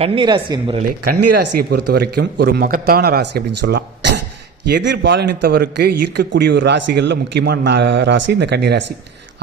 கன்னிராசி என்பவர்களே கன்னிராசியை பொறுத்த வரைக்கும் ஒரு மகத்தான ராசி அப்படின்னு சொல்லலாம். எதிர்பாலினத்தவருக்கு ஈர்க்கக்கூடிய ஒரு ராசிகளில் முக்கியமான ராசி இந்த கன்னிராசி.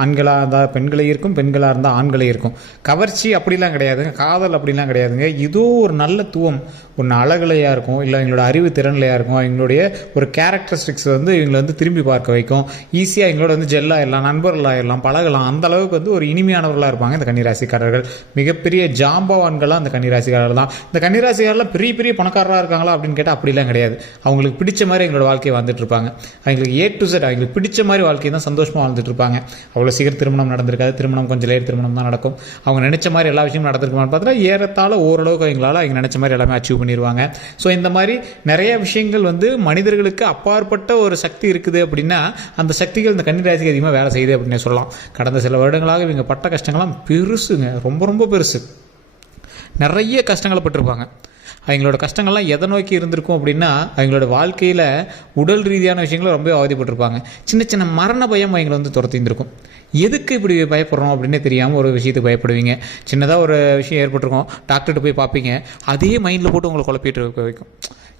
ஆண்களாக இருந்தால் பெண்களை இருக்கும் பெண்களாக இருந்தால் ஆண்களே இருக்கும். கவர்ச்சி அப்படிலாம் கிடையாதுங்க காதல் அப்படிலாம் கிடையாதுங்க. இதோ ஒரு நல்ல துவம் ஒன்று அழகுலையாக இருக்கும் இல்லை எங்களோட அறிவு திறன்லையாக இருக்கும் எங்களுடைய ஒரு கேரக்டரிஸ்டிக்ஸ் வந்து இவங்களை வந்து திரும்பி பார்க்க வைக்கும். ஈஸியாக எங்களோட வந்து ஜெல்லாயிடலாம் நண்பர்களாயிடலாம் பழகலாம். அந்த அளவுக்கு வந்து ஒரு இனிமையானவர்களாக இருப்பாங்க இந்த கன்னிராசிக்காரர்கள். மிகப்பெரிய ஜாம்பவான்களாக அந்த கன்னிராசிக்காரர்கள் தான். இந்த கன்னிராசிக்காரர்லாம் பெரிய பெரிய பணக்காரராக இருக்காங்களா அப்படின்னு கேட்டால் அப்படிலாம் கிடையாது. அவங்களுக்கு பிடிச்ச மாதிரி எங்களோட வாழ்க்கையை வாழ்ந்துட்டு இருப்பாங்க. அவங்களுக்கு ஏ டு செட் அவங்களுக்கு பிடிச்ச மாதிரி வாழ்க்கையை தான் சந்தோஷமாக வாழ்ந்துட்டு இருப்பாங்க. அவ்வளோ சீக்கிரம் திருமணம் நடந்திருக்காது. திருமணம் கொஞ்சம் லேட் திருமணம் தான் நடக்கும். அவங்க நினைச்ச மாதிரி எல்லா விஷயமும் நடந்திருக்குமான்னு பார்த்தீங்கன்னா ஏறத்தாழ ஓரளவுக்கு எங்களால் அவங்க நினைச்ச மாதிரி எல்லாமே அச்சீவ் பண்ணிடுவாங்க ஸோ இந்த மாதிரி நிறைய விஷயங்கள் வந்து மனிதர்களுக்கு அப்பாற்பட்ட ஒரு சக்தி இருக்குது அப்படின்னா அந்த சக்திகள் இந்த கன்னிராசிக்கு அதிகமாக வேலை செய்யுது அப்படின்னு சொல்லலாம். கடந்த சில வருடங்களாக இவங்க பட்ட கஷ்டங்கள்லாம் பெருசுங்க. ரொம்ப ரொம்ப பெருசு. நிறைய கஷ்டங்களை பட்டிருப்பாங்க. அவங்களோட கஷ்டங்கள்லாம் எதை நோக்கி இருந்திருக்கும் அப்படின்னா அவங்களோட வாழ்க்கையில் உடல் ரீதியான விஷயங்களும் ரொம்ப அவதிப்பட்டிருப்பாங்க. சின்ன சின்ன மரண பயம் அவங்களை வந்து துரத்திருந்திருக்கும் எதுக்கு இப்படி பயப்படுறோம் அப்படின்னே தெரியாமல் ஒரு விஷயத்துக்கு பயப்படுவீங்க. சின்னதாக ஒரு விஷயம் ஏற்பட்டிருக்கும். டாக்டர்கிட்ட போய் பார்ப்பீங்க. அதே மைண்டில் போட்டு உங்களை குழப்பிட்டு வைக்கும்.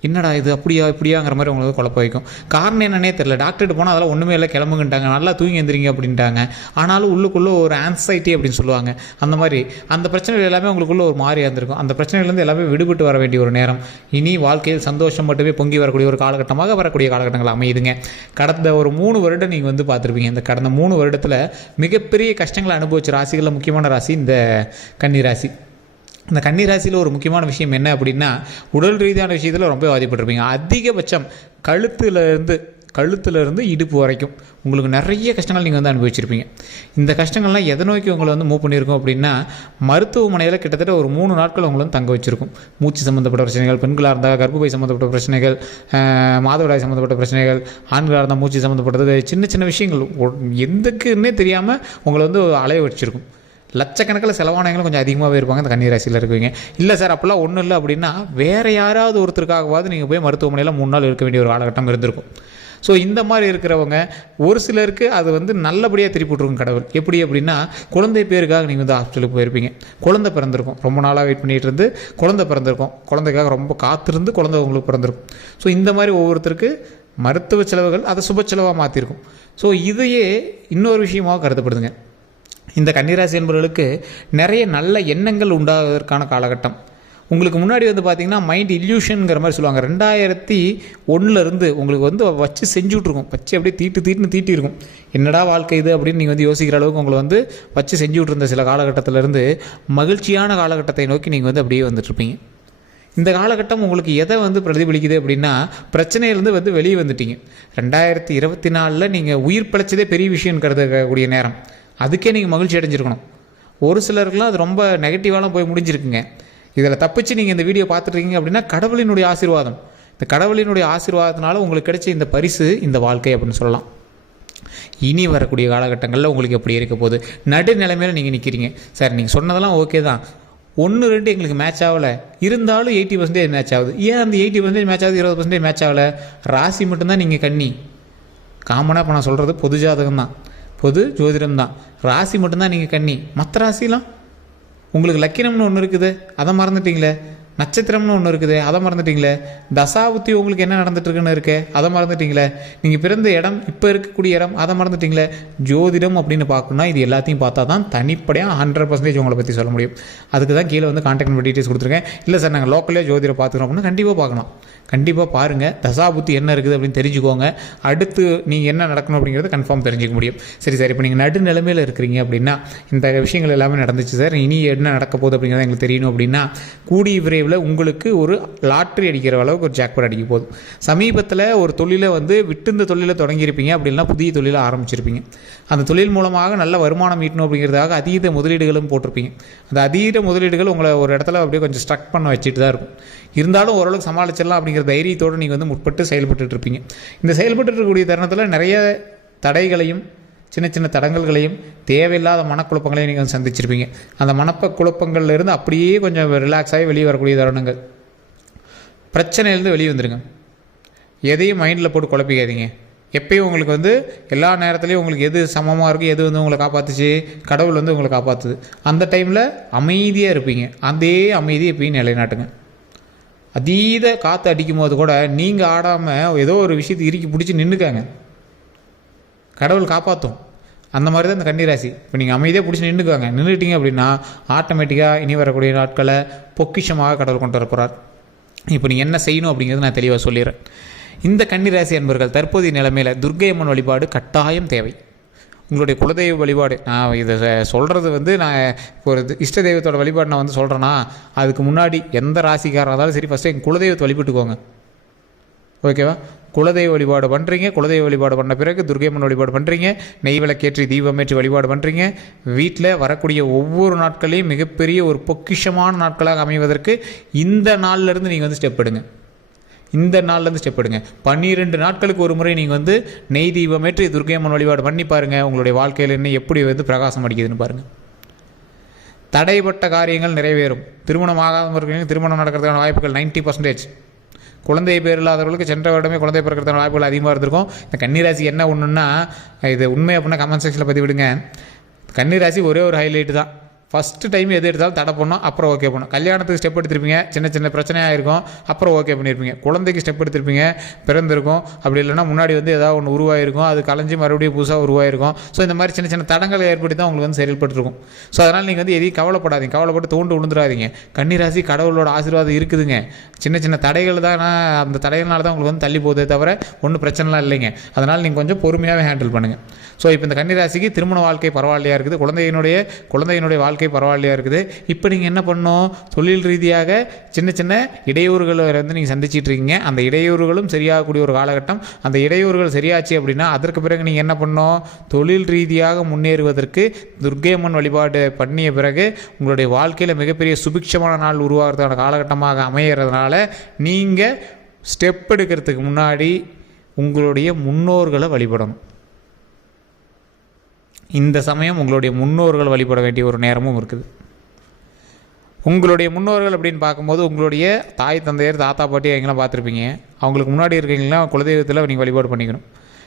என்னடா இது அப்படியா இப்படியாங்கிற மாதிரி உங்களுக்கு குழப்ப வைக்கும். காரணம் என்னன்னே தெரில டாக்டர்கிட்ட போனால் அதெல்லாம் ஒன்றுமே இல்லை கிளம்புங்கன்ட்டாங்க. நல்லா தூங்கி எந்திரிங்க அப்படின்ட்டாங்க. ஆனாலும் உள்ளுக்குள்ளே ஒரு ஆன்சைட்டி அப்படின்னு சொல்லுவாங்க. அந்த மாதிரி அந்த பிரச்சனைகள் எல்லாமே உங்களுக்குள்ளே ஒரு மாதிரி இருந்திருக்கும். அந்த பிரச்சனைகள்லேருந்து எல்லாமே விடுபட்டு வர வேண்டிய ஒரு நேரம். இனி வாழ்க்கையில் சந்தோஷம் மட்டுமே பொங்கி வரக்கூடிய ஒரு காலகட்டமாக வரக்கூடிய காலகட்டங்கள் அமையுதுங்க. கடந்த ஒரு மூணு வருடம் நீங்கள் வந்து பார்த்துருப்பீங்க. இந்த கடந்த மூணு வருடத்தில் மிகப்பெரிய கஷ்டங்களை அனுபவிச்ச ராசிகளில் முக்கியமான ராசி இந்த கன்னி ராசி. இந்த கன்னிராசியில் ஒரு முக்கியமான விஷயம் என்ன அப்படின்னா உடல் ரீதியான விஷயத்தில் ரொம்ப பாதிப்பட்டிருப்பீங்க. அதிகபட்சம் கழுத்துலேருந்து இருந்து இடுப்பு வரைக்கும் உங்களுக்கு நிறைய கஷ்டங்கள் நீங்கள் வந்து அனுபவிச்சிருப்பீங்க. இந்த கஷ்டங்கள்லாம் எதை நோக்கி உங்களை வந்து மூவ் பண்ணியிருக்கோம் அப்படின்னா மருத்துவமனையில் கிட்டத்தட்ட ஒரு மூணு நாட்கள் உங்களை வந்து தங்க வச்சிருக்கும். மூச்சு சம்மந்தப்பட்ட பிரச்சனைகள் பெண்களாக இருந்தால் கர்ப்பப்பை சம்மந்தப்பட்ட பிரச்சனைகள் மாதவிடாய் சம்மந்தப்பட்ட பிரச்சனைகள் ஆண்களாக இருந்தால் மூச்சு சம்மந்தப்பட்டது சின்ன சின்ன விஷயங்கள் எந்தக்குன்னே எதுக்குன்னே தெரியாமல் உங்களை வந்து அலைய வச்சிருக்கும். லட்சக்கணக்கில் செலவானவங்களும் கொஞ்சம் அதிகமாகவே இருப்பாங்க இந்த கன்னிராசியில் இருக்குவீங்க. இல்லை சார் அப்போல்லாம் ஒன்றும் இல்லை அப்படின்னா வேறு யாராவது ஒருத்தருக்காகவாவது நீங்கள் போய் மருத்துவமனையில் மூணு நாள் இருக்க வேண்டிய ஒரு காலகட்டம் இருந்திருக்கும். ஸோ இந்த மாதிரி இருக்கிறவங்க ஒரு சிலருக்கு அது வந்து நல்லபடியாக திருப்பி விட்ருக்கும் கடவுள். எப்படி அப்படின்னா குழந்தை பேருக்காக நீங்கள் வந்து ஹாஸ்பிட்டலுக்கு போயிருப்பீங்க. குழந்தை பிறந்திருக்கும். ரொம்ப நாளாக வெயிட் பண்ணிட்டு இருந்து குழந்தை பிறந்திருக்கும். குழந்தைக்காக ரொம்ப காத்திருந்து குழந்தை உங்களுக்கு பிறந்திருக்கும். ஸோ இந்த மாதிரி ஒவ்வொருத்தருக்கு மருத்துவ செலவுகள் அதை சுப செலவாக மாற்றிருக்கும் ஸோ இதையே இன்னொரு விஷயமாக கருதப்படுதுங்க. இந்த கன்னிராசி என்பவர்களுக்கு நிறைய நல்ல எண்ணங்கள் உண்டாவதற்கான காலகட்டம். உங்களுக்கு முன்னாடி வந்து பார்த்தீங்கன்னா மைண்ட் இல்யூஷனுங்கிற மாதிரி சொல்லுவாங்க. ரெண்டாயிரத்தி ஒன்றுலேருந்து உங்களுக்கு வந்து வச்சு செஞ்சுட்ருக்கும் வச்சு அப்படியே தீட்டு தீட்டுன்னு தீட்டியிருக்கும். என்னடா வாழ்க்கை இது அப்படின்னு நீங்கள் வந்து யோசிக்கிற அளவுக்கு உங்களை வந்து வச்சு செஞ்சுட்டு இருந்த சில காலகட்டத்திலேருந்து மகிழ்ச்சியான காலகட்டத்தை நோக்கி நீங்கள் வந்து அப்படியே வந்துட்டுருப்பீங்க. இந்த காலகட்டம் உங்களுக்கு எதை வந்து பிரதிபலிக்குது அப்படின்னா பிரச்சனையிலேருந்து வந்து வெளியே வந்துட்டீங்க. ரெண்டாயிரத்தி இருபத்தி நாலில் நீங்கள் உயிர் பிழைச்சதே பெரிய விஷயம் கருதக்கூடிய நேரம். அதுக்கே நீங்கள் மகிழ்ச்சி அடைஞ்சிருக்கணும். ஒரு சிலருக்குலாம் அது ரொம்ப நெகட்டிவாலாம் போய் முடிஞ்சிருக்குங்க. இதில் தப்பிச்சு நீங்கள் இந்த வீடியோ பார்த்துட்ருக்கீங்க அப்படின்னா கடவுளினுடைய ஆசீர்வாதம். இந்த கடவுளினுடைய ஆசீர்வாதத்தினால உங்களுக்கு கிடைச்ச இந்த பரிசு இந்த வாழ்க்கை அப்படின்னு சொல்லலாம். இனி வரக்கூடிய காலகட்டங்களில் உங்களுக்கு எப்படி இருக்க போகுது? நடுநிலைமையில் நீங்கள் நிற்கிறீங்க சார் நீங்கள் சொன்னதெல்லாம் ஓகே தான். ஒன்று ரெண்டு எங்களுக்கு மேட்ச் ஆகலை. இருந்தாலும் எயிட்டி பர்சன்டேஜ் மேட்ச் ஆகுது. ஏன் அந்த எயிட்டி பர்சன்டேஜ் மேட்ச் ஆகுது? இருபது பர்சன்டேஜ் மேட்ச் ஆகலை. ராசி மட்டும்தான் நீங்கள் கண்ணி காமனாக இப்போ நான் சொல்கிறது பொது ஜாதகம் தான் பொது ஜோதிடம் தான். ராசி மட்டும்தான் நீங்கள் கன்னி. மற்ற ராசிலாம் உங்களுக்கு லக்கினம்னு ஒன்று இருக்குது. அதை மறந்துட்டீங்களே? நட்சத்திரம்னு ஒன்று இருக்குது அதை மறந்துட்டீங்களே? தசாபுத்தி உங்களுக்கு என்ன நடந்துட்டுருக்குன்னு இருக்கே அதை மறந்துட்டீங்களே? நீங்கள் பிறந்த இடம் இப்போ இருக்கக்கூடிய இடம் அதை மறந்துட்டீங்களே? ஜோதிடம் அப்படின்னு பார்க்கணும்னா இது எல்லாத்தையும் பார்த்தா தான் தனிப்படையாக ஹண்ட்ரட் பர்சன்டேஜ் உங்களை பற்றி சொல்ல முடியும். அதுக்கு தான் கீழே வந்து கான்டாக்ட் நம்பர் டீட்டெயில்ஸ் கொடுத்துருக்கேன். இல்லை சார் நாங்கள் லோக்கலே ஜோதிடம் பார்த்துக்கிறோம் அப்படின்னா கண்டிப்பாக பார்க்கலாம் கண்டிப்பாக பாருங்கள் தசாபுத்தி என்ன இருக்குது அப்படின்னு தெரிஞ்சுக்கோங்க. அடுத்து நீங்கள் என்ன நடக்கணும் அப்படிங்கிறது கன்ஃபார்ம் தெரிஞ்சுக்க முடியும். சரி சார் இப்போ நீங்கள் நடுநிலைமையில் இருக்கிறீங்க அப்படின்னா இந்த விஷயங்கள் எல்லாமே நடந்துச்சு சார் இனி என்ன நடக்க போகுது அப்படிங்கிறது எங்களுக்கு தெரியணும் அப்படின்னா கூடிய விரைவில் உங்களுக்கு ஒரு லாட்ரி அடிக்கிற அளவுக்கு ஒரு ஜாக்பாட் அடிக்க போகுது. சமீபத்தில் ஒரு தொழிலை வந்து விட்டு இந்த தொழிலை தொடங்கியிருப்பீங்க அப்படின்னா புதிய தொழிலை ஆரம்பிச்சிருப்பீங்க. அந்த தொழில் மூலமாக நல்ல வருமானம் ஈட்டணும் அப்படிங்கிறதுக்காக அதீத முதலீடுகளும் போட்டிருப்பீங்க. அந்த அதீத முதலீடுகள் உங்களை ஒரு இடத்துல அப்படியே கொஞ்சம் ஸ்ட்ரக் பண்ண வச்சுட்டு தான் இருக்கும். இருந்தாலும் ஓரளவுக்கு சமாளிச்சிடலாம் அப்படிங்கிற தைரியத்தோடு நீங்கள் வந்து முற்பட்டு செயல்பட்டுட்டு இருப்பீங்க. இந்த செயல்பட்டு இருக்கக்கூடிய தருணத்தில் நிறைய தடைகளையும் சின்ன சின்ன தடங்கல்களையும் தேவையில்லாத மனக்குழப்பங்களையும் நீங்கள் வந்து சந்திச்சிருப்பீங்க. அந்த மனப்ப இருந்து அப்படியே கொஞ்சம் ரிலாக்ஸ் ஆகி வெளியே வரக்கூடிய தருணங்கள். பிரச்சனையிலேருந்து வெளியே வந்துடுங்க எதையும் மைண்டில் போட்டு குழப்பிக்காதீங்க. எப்பயும் உங்களுக்கு வந்து எல்லா நேரத்துலையும் உங்களுக்கு எது சமமாக இருக்குது எது வந்து உங்களை காப்பாற்றுச்சு கடவுள் வந்து உங்களை காப்பாற்றுது அந்த டைமில் அமைதியாக இருப்பீங்க. அதே அமைதி எப்பயும் நிலைநாட்டுங்க. அதீத காற்று அடிக்கும் போது கூட நீங்கள் ஆடாமல் ஏதோ ஒரு விஷயத்தை இறுக்கி பிடிச்சி நின்றுக்காங்க கடவுள் காப்பாற்றும் அந்த மாதிரி தான் இந்த கன்னிராசி. இப்போ நீங்கள் அமைதியாக பிடிச்சி நின்றுக்குவாங்க நின்றுட்டீங்க அப்படின்னா ஆட்டோமேட்டிக்காக இனி வரக்கூடிய நாட்களை பொக்கிஷமாக கடவுள் கொண்டு வரப்போகிறார் இப்போ நீங்கள் என்ன செய்யணும் அப்படிங்கிறது நான் தெளிவாக சொல்லிடுறேன். இந்த கன்னிராசி அன்பர்கள் தற்போதைய நிலைமையில் துர்க்கை அம்மன் வழிபாடு கட்டாயம் தேவை. உங்களுடைய குலதெய்வ வழிபாடு நான் இதை சொல்கிறது வந்து நான் இப்போ ஒரு இஷ்ட தெய்வத்தோட வழிபாடு நான் வந்து சொல்கிறேன்னா அதுக்கு முன்னாடி எந்த ராசிக்காரராக இருந்தாலும் சரி ஃபஸ்ட்டு எங்கள் குலதெய்வத்தை வழிபட்டுக்கோங்க. ஓகேவா? குலதெய்வ வழிபாடு பண்ணுறீங்க குலதெய்வ வழிபாடு பண்ண பிறகு துர்கையம்மன் வழிபாடு பண்ணுறீங்க நெய் விளக்கேற்றி தீபமேற்றி வழிபாடு பண்ணுறீங்க வீட்டில் வரக்கூடிய ஒவ்வொரு நாட்களையும் மிகப்பெரிய ஒரு பொக்கிஷமான நாட்களாக அமைவதற்கு இந்த நாள்லேருந்து நீங்கள் வந்து ஸ்டெப் எடுங்க. இந்த நாள்லேருந்து ஸ்டெப் எடுங்க. பன்னிரெண்டு நாட்களுக்கு ஒரு முறை நீங்கள் வந்து நெய் தீபமேற்றி துர்கையம்மன் வழிபாடு பண்ணி பாருங்கள் உங்களுடைய வாழ்க்கையில் என்ன எப்படி வந்து பிரகாசம் அடிக்குதுன்னு பாருங்கள் தடைப்பட்ட காரியங்கள் நிறைவேறும். திருமணம் ஆகாதவர்களுக்கு திருமணம் நடக்கிறதுக்கான வாய்ப்புகள் 90% பர்சன்டேஜ் குழந்தை பேர் இல்லாதவர்களுக்கு சென்ற வருடமே குழந்தை பிறக்கிறதுக்கான வாய்ப்புகள் அதிகமாக இருந்திருக்கும். இந்த கன்னிராசி என்ன ஒன்றுன்னா இது உண்மை அப்படின்னா கமெண்ட் செக்ஷனில் பற்றி விடுங்க கன்னிராசி ஒரே ஒரு ஹைலைட்டு தான். ஃபஸ்ட்டு டைம் எது எடுத்தாலும் தடை பண்ணோம் அப்புறம் ஓகே பண்ணும் கல்யாணத்துக்கு ஸ்டெப் எடுத்திருப்பீங்க சின்ன சின்ன பிரச்சனையாக இருக்கும் அப்புறம் ஓகே பண்ணியிருப்பீங்க குழந்தைக்கு ஸ்டெப் எடுத்திருப்பீங்க பிறந்திருக்கும். அப்படி இல்லைன்னா முன்னாடி வந்து ஏதாவது ஒன்று உருவாயிருக்கும் அது கலைஞ்சி மறுபடியும் புதுசாக உருவாயிருக்கும். ஸோ இந்த மாதிரி சின்ன சின்ன தடங்கள் ஏற்படுத்தி தான் உங்களுக்கு வந்து செயல்பட்டுருக்கும். ஸோ அதனால் நீங்கள் வந்து எதையும் கவலைப்படாதீங்க. கவலைப்பட்டு தோண்டு விழுந்துடாதீங்க. கன்னிராசி கடவுளோட ஆசீர்வாதம் இருக்குதுங்க. சின்ன சின்ன தடைகள் தான் அந்த தடைகள்னால தான் உங்களுக்கு வந்து தள்ளி போகுதே தவிர ஒன்றும் பிரச்சனைலாம் இல்லைங்க. அதனால் நீங்கள் கொஞ்சம் பொறுமையாகவே ஹேண்டில் பண்ணுங்கள் ஸோ இப்போ இந்த கன்னிராசிக்கு திருமண வாழ்க்கை பரவாயில்லையா இருக்குது? குழந்தையினுடைய குழந்தையினுடைய வாழ்க்கை பரவாயில்லையா இருக்குது? இப்போ நீங்கள் என்ன பண்ணணும்? தொழில் ரீதியாக சின்ன சின்ன இடையூறுகளை வந்து நீங்கள் சந்திச்சிட்டு இருக்கீங்க. அந்த இடையூறுகளும் சரியாகக்கூடிய ஒரு காலகட்டம். அந்த இடையூறுகள் சரியாச்சு அப்படின்னா அதற்கு பிறகு நீங்கள் என்ன பண்ணணும்? தொழில் ரீதியாக முன்னேறுவதற்கு துர்க்கையம்மன் வழிபாடு பண்ணிய பிறகு உங்களுடைய வாழ்க்கையில் மிகப்பெரிய சுபிக்ஷமான நாள் உருவாகிறதுக்கான காலகட்டமாக அமைகிறதுனால நீங்கள் ஸ்டெப் எடுக்கிறதுக்கு முன்னாடி உங்களுடைய முன்னோர்களை வழிபடணும். இந்த சமயம் உங்களுடைய முன்னோர்கள் வழிபட வேண்டிய ஒரு நேரமும் இருக்குது. உங்களுடைய முன்னோர்கள் அப்படின்னு பார்க்கும்போது உங்களுடைய தாய் தந்தையர் தாத்தா பாட்டி அவங்களாம் பார்த்துருப்பீங்க. அவங்களுக்கு முன்னாடி இருக்கீங்களா? குலதெய்வத்தில் நீங்கள் வழிபாடு பண்ணிக்கணும்.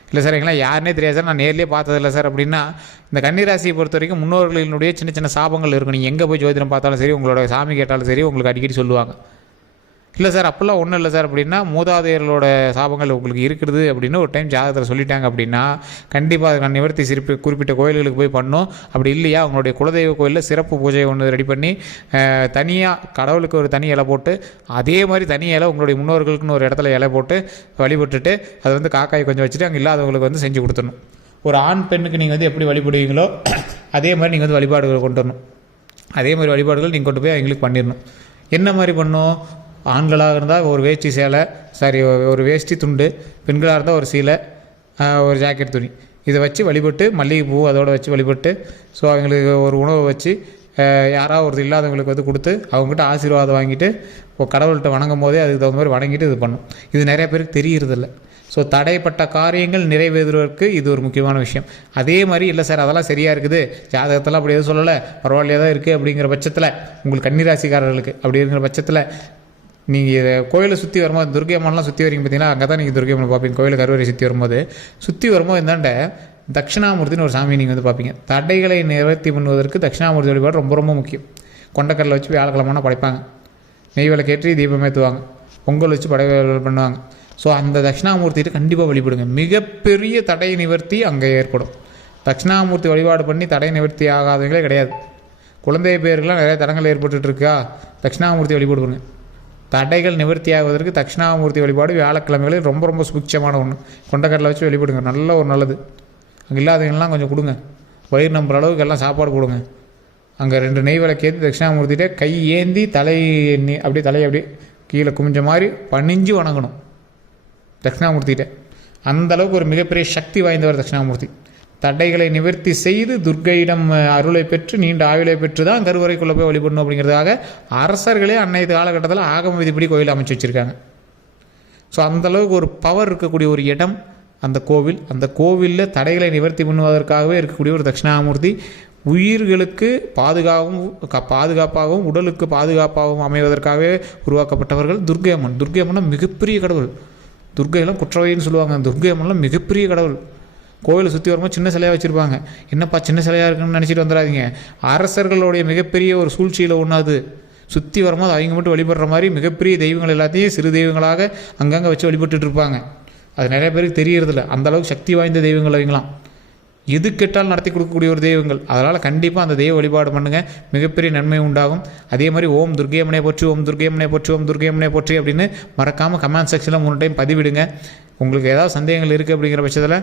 இல்லை சார் எங்களாம் யாருனே தெரியாது சார். நான் நேர்லேயே பார்த்ததில்ல சார் அப்படின்னா இந்த கன்னிராசியை பொறுத்த வரைக்கும் முன்னோர்களினுடைய சின்ன சின்ன சாபங்கள் இருக்கும் நீங்கள் எங்கே போய் ஜோதிடம் பார்த்தாலும் சரி உங்களோட சாமி கேட்டாலும் சரி உங்களுக்கு அடிக்கடி சொல்லுவாங்க. இல்லை சார் அப்போல்லாம் ஒன்றும் இல்லை சார். அப்படின்னா மூதாதையர்களோட சாபங்கள் உங்களுக்கு இருக்குது அப்படின்னு ஒரு டைம் ஜாதகத்தில் சொல்லிட்டாங்க அப்படின்னா கண்டிப்பாக அதுக்கான நிவர்த்தி சிறப்பு குறிப்பிட்ட கோயில்களுக்கு போய் பண்ணோம் அப்படி இல்லையா? அவங்களுடைய குலதெய்வ கோயிலில் சிறப்பு பூஜை ஒன்று ரெடி பண்ணி தனியாக கடவுளுக்கு ஒரு தனி இலை போட்டு அதே மாதிரி தனி இலை உங்களுடைய முன்னோர்களுக்குன்னு ஒரு இடத்துல இலை போட்டு வழிபட்டுட்டு அதை வந்து காக்காய் கொஞ்சம் வச்சுட்டு அங்கே இல்லாதவங்களுக்கு வந்து செஞ்சு கொடுத்துடணும். ஒரு ஆண் பெண்ணுக்கு நீங்கள் வந்து எப்படி வழிபடுவீங்களோ அதே மாதிரி நீங்கள் வந்து வழிபாடுகள் கொண்டு வரணும். அதே மாதிரி வழிபாடுகள் நீங்கள் கொண்டு போய் அவங்களுக்கு பண்ணிடணும். என்ன மாதிரி பண்ணும் ஆண்களாக இருந்தால் ஒரு வேஷ்டி சேலை சாரி ஒரு வேஷ்டி துண்டு பெண்களாக இருந்தால் ஒரு சீலை ஒரு ஜாக்கெட் துணி. இதை வச்சு வழிபட்டு மல்லிகைப்பூ அதோடு வச்சு வழிபட்டு ஸோ அவங்களுக்கு ஒரு உணவை வச்சு யாராவது ஒரு இல்லாதவங்களுக்கு வந்து கொடுத்து அவங்ககிட்ட ஆசீர்வாதம் வாங்கிட்டு இப்போ கடவுள்கிட்ட வணங்கும் போதே அதுக்கு தகுந்த மாதிரி வணங்கிட்டு இது பண்ணும். இது நிறைய பேருக்கு தெரியறதில்ல. ஸோ தடைப்பட்ட காரியங்கள் நிறைவேறுவதற்கு இது ஒரு முக்கியமான விஷயம். அதே மாதிரி இல்லை சார் அதெல்லாம் சரியாக இருக்குது. ஜாதகத்தெல்லாம் அப்படி எதுவும் சொல்லலை. பரவாயில்லையாக தான் இருக்குது அப்படிங்கிற பட்சத்தில் உங்களுக்கு கன்னிராசிக்காரர்களுக்கு அப்படிங்கிற பட்சத்தில் நீங்கள் இதை கோயிலை சுற்றி வரும்போது துர்கை அம்மன்லாம் சுற்றி வரீங்க பார்த்தீங்கன்னா அங்கே தான் நீங்கள் துர்கை அம்மன் பார்ப்பீங்க. கோயில் கருவறை சுற்றி வரும்போது சுற்றி வரும்போது இந்தாண்ட தட்சிணாமூர்த்தின்னு ஒரு சாமி நீங்கள் வந்து பார்ப்பீங்க. தடைகளை நிவர்த்தி பண்ணுவதற்கு தட்சிணாமூர்த்தி வழிபாடு ரொம்ப ரொம்ப முக்கியம். கொண்டக்கடலை வச்சு வியாழக்கிழமைனா படைப்பாங்க. நெய் விளக்கேற்றி தீபம் ஏற்றுவாங்க பொங்கல் வச்சு படை பண்ணுவாங்க. ஸோ அந்த தட்சிணாமூர்த்திட்டு கண்டிப்பாக வழிபடுங்க. மிகப்பெரிய தடை நிவர்த்தி அங்கே ஏற்படும். தட்சிணாமூர்த்தி வழிபாடு பண்ணி தடை நிவர்த்தி ஆகாதவங்களே கிடையாது. குழந்தை பேருக்குலாம் நிறைய தடங்கள் ஏற்பட்டுட்டு இருக்கா? தட்சிணாமூர்த்தி வழிபாடு பண்ணுங்க தடைகள் நிவர்த்தியாகுவதற்கு தட்சிணாமூர்த்தி வழிபாடு வியாழக்கிழமைகளில் ரொம்ப ரொம்ப சுபிட்சமான ஒன்று கொண்டக்கடலை வச்சு வழிபடுங்க நல்ல ஒரு நல்லது. அங்கே இல்லாதவங்கலாம் கொஞ்சம் கொடுங்க. வயிறு நம்புற அளவுக்கு எல்லாம் சாப்பாடு கொடுங்க அங்கே ரெண்டு நெய் விளக்கேற்றி தட்சிணாமூர்த்திகிட்டே கை ஏந்தி தலை எண்ணி அப்படியே தலையை அப்படியே கீழே குமிஞ்ச மாதிரி பணிஞ்சு வணங்கணும். தட்சிணாமூர்த்திகிட்ட அந்த அளவுக்கு ஒரு மிகப்பெரிய சக்தி வாய்ந்தவர் தட்சிணாமூர்த்தி. தடைகளை நிவர்த்தி செய்து துர்க்கையிடம் அருளை பெற்று நீண்ட ஆயுளை பெற்று தான் கருவறைக்குள்ளே போய் வழிபடணும் அப்படிங்கிறதுக்காக அரசர்களே அன்னைய காலகட்டத்தில் ஆகம விதிப்படி கோயில் அமைச்சு வச்சுருக்காங்க. ஸோ அந்தளவுக்கு ஒரு பவர் இருக்கக்கூடிய ஒரு இடம் அந்த கோவில். அந்த கோவிலில் தடைகளை நிவர்த்தி பண்ணுவதற்காகவே இருக்கக்கூடிய ஒரு தட்சிணாமூர்த்தி உயிர்களுக்கு பாதுகாவும் க- பாதுகாப்பாகவும் உடலுக்கு பாதுகாப்பாகவும் அமைவதற்காகவே உருவாக்கப்பட்டவர்கள் துர்கை அம்மன் துர்கை அம்மன் மிகப்பெரிய கடவுள். துர்கையெல்லாம் குற்றவைன்னு சொல்லுவாங்க. துர்கை அம்மன்லாம் மிகப்பெரிய கடவுள். கோவிலை சுற்றி வரும்போது சின்ன சிலையாக வச்சுருப்பாங்க. என்னப்பா சின்ன சிலையாக இருக்குன்னு நினச்சிட்டு வந்துடாதீங்க. அரசர்களுடைய மிகப்பெரிய ஒரு சூழ்ச்சியில் ஒன்றாது சுற்றி வரும்போது அவங்க மட்டும் வழிபடுற மாதிரி மிகப்பெரிய தெய்வங்கள் எல்லாத்தையும் சிறு தெய்வங்களாக அங்கங்கே வச்சு வழிபட்டுட்டு இருப்பாங்க. அது நிறைய பேருக்கு தெரியறதில்ல. அந்தளவுக்கு சக்தி வாய்ந்த தெய்வங்கள் அவங்களாம். எது கெட்டால் நடத்தி கொடுக்கக்கூடிய ஒரு தெய்வங்கள். அதனால் கண்டிப்பாக அந்த தெய்வ வழிபாடு பண்ணுங்கள் மிகப்பெரிய நன்மை உண்டாகும். அதே மாதிரி ஓம் துர்கையம்மனை போற்றி ஓம் துர்கையம்மனை போற்றி ஓம் துர்கையம்மனை போற்றி அப்படின்னு மறக்காமல் கமெண்ட் செக்ஷனில் மூணு டைம் பதிவிடுங்க. உங்களுக்கு ஏதாவது சந்தேகங்கள் இருக்குது அப்படிங்கிற பட்சத்தில்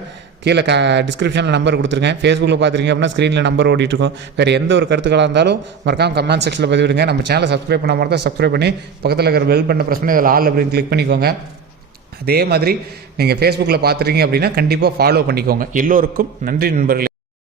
கீழே க டிஸ்கிரிப்ஷனில் நம்பர் கொடுத்துருங்க. ஃபேஸ்புக்கில் பார்த்துருங்க அப்படின்னா ஸ்க்ரீனில் நம்பர் ஓடிட்டுருக்கும் வேறு எந்த ஒரு கருத்துக்களாக இருந்தாலும் மறக்காமல் கமெண்ட் செக்ஷனில் பதிவிடுங்க. நம்ம சேனலை சப்ஸ்கிரைப் பண்ண மாதிரி தான் சப்ஸ்கிரைப் பண்ணி பக்கத்தில் இருக்கிற பெல் பண்ண ப்ரெஸ் பண்ணி அதில் ஆல் அப்படின்னு கிளிக் பண்ணிக்கோங்க. அதே மாதிரி நீங்கள் ஃபேஸ்புக்கில் பார்த்துருக்கீங்க அப்படின்னா கண்டிப்பாக ஃபாலோ பண்ணிக்கோங்க. எல்லோருக்கும் நன்றி நண்பர்களே.